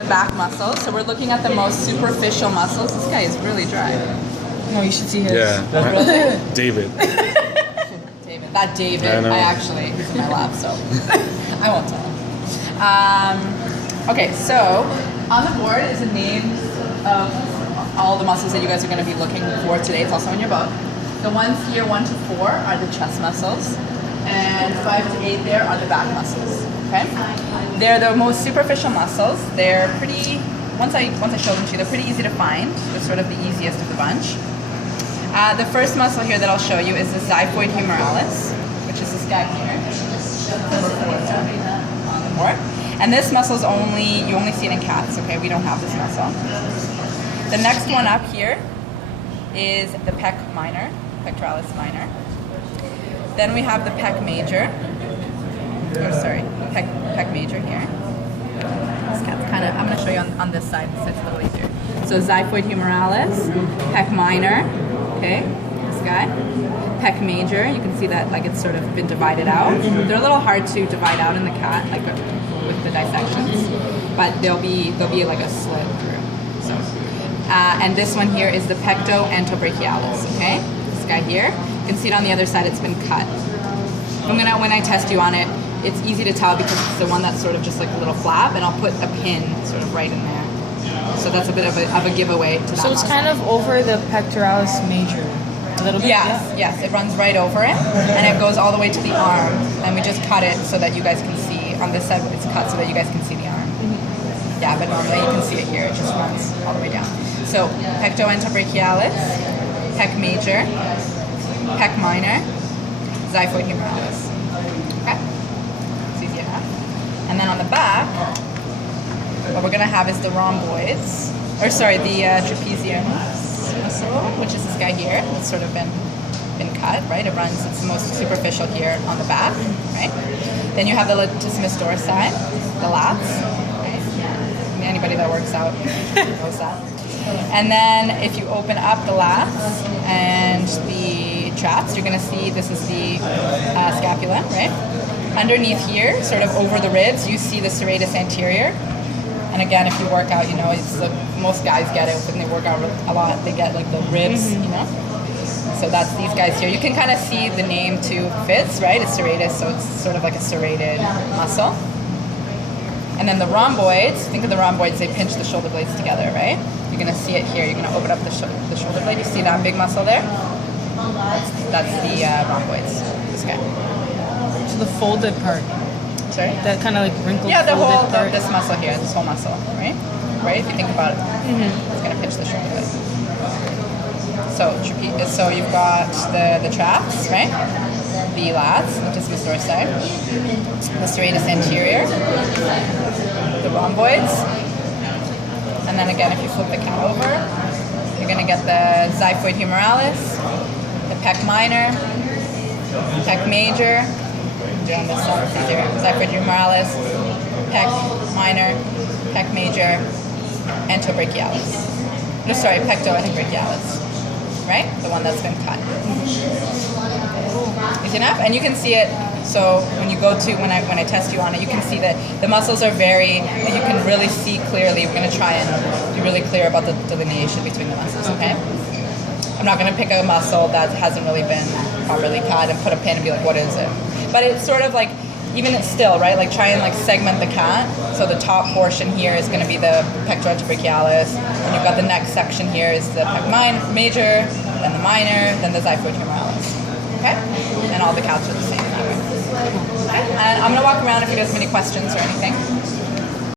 Back muscles. So we're looking at the most superficial muscles. This guy is really dry. No, you should see his. Yeah. Really? David. David. That David. I actually, he's in my lab, so I won't tell him. Okay, so on the board is the names of all the muscles that you guys are going to be looking for today. It's also in your book. The ones here, 1 to 4, are the chest muscles, and 5 to 8 there are the back muscles. Okay, they're the most superficial muscles. They're pretty. Once I show them to you, they're pretty easy to find. They're sort of the easiest of the bunch. The first muscle here that I'll show you is the Xiphihumeralis, which is this guy here. Number 4 there on the board. And this muscle is you only see it in cats. Okay, we don't have this muscle. The next one up here is the pec minor, Pectoralis minor. Then we have the pec major. Pec major here. This cat's kind of, I'm going to show you on this side. This side's a little easier. So Xiphihumeralis, pec minor, okay, this guy. Pec major, you can see that like it's sort of been divided out. They're a little hard to divide out in the cat, like with the dissections, but there'll be like a slit through. So, and this one here is the Pectoantebrachialis, okay? This guy here, you can see it on the other side. It's been cut. When I test you on it, it's easy to tell because it's the one that's sort of just like a little flap, and I'll put a pin sort of right in there. So that's a bit of a giveaway to that. So it's muscle. kind of over the pectoralis major, a little bit. Yes, it runs right over it, and it goes all the way to the arm. And we just cut it so that you guys can see on this side. It's cut so that you guys can see the arm. Mm-hmm. Yeah, but normally you can see it here. It just runs all the way down. So Pectoantebrachialis, pec major, pec minor, Xiphihumeralis. Okay. And then on the back, what we're going to have is the rhomboids, the Trapezius muscle, which is this guy here. It's sort of been cut, right? It's the most superficial here on the back, right? Then you have the Latissimus dorsi, the lats, right? Anybody that works out knows that. And then if you open up the lats and the traps, you're going to see this is the scapula, right? Underneath here, sort of over the ribs, you see the Seratus anterior. And again, if you work out, you know, it's most guys get it when they work out a lot. They get like the ribs, you know. So that's these guys here. You can kind of see the name too fits, right? It's Seratus, so it's sort of like a serrated muscle. And then the rhomboids. Think of the rhomboids. They pinch the shoulder blades together, right? You're gonna see it here. You're gonna open up the shoulder blade. You see that big muscle there? That's the rhomboids. This guy. So the folded part. Sorry? That kind of like wrinkled yeah, folded part. This muscle here, this whole muscle, right? Right? If you think about it, it's going to pinch the shoulder blade. So you've got the traps, right? The lats, the Latissimus dorsi, the Seratus anterior, the rhomboids, and then again, if you flip the cat over, you're going to get the Xiphihumeralis, the pec minor, pec major. On this side, Xiphihumeralis, pec minor, pec major, Pectoantebrachialis, right? The one that's been cut. Easy enough, and you can see it. So when you go to when I test you on it, you can see that the muscles are you can really see clearly. We're going to try and be really clear about the delineation between the muscles. Okay. I'm not going to pick a muscle that hasn't really been properly cut and put a pin and be like, what is it? But it's sort of like, even it's still, right? Like try and like segment the cat. So the top portion here is going to be the Pectoantebrachialis. And you've got the next section here is the pec major, then the minor, then the Xiphihumeralis. Okay? And all the cats are the same that way. Okay? And I'm going to walk around if you guys have any questions or anything.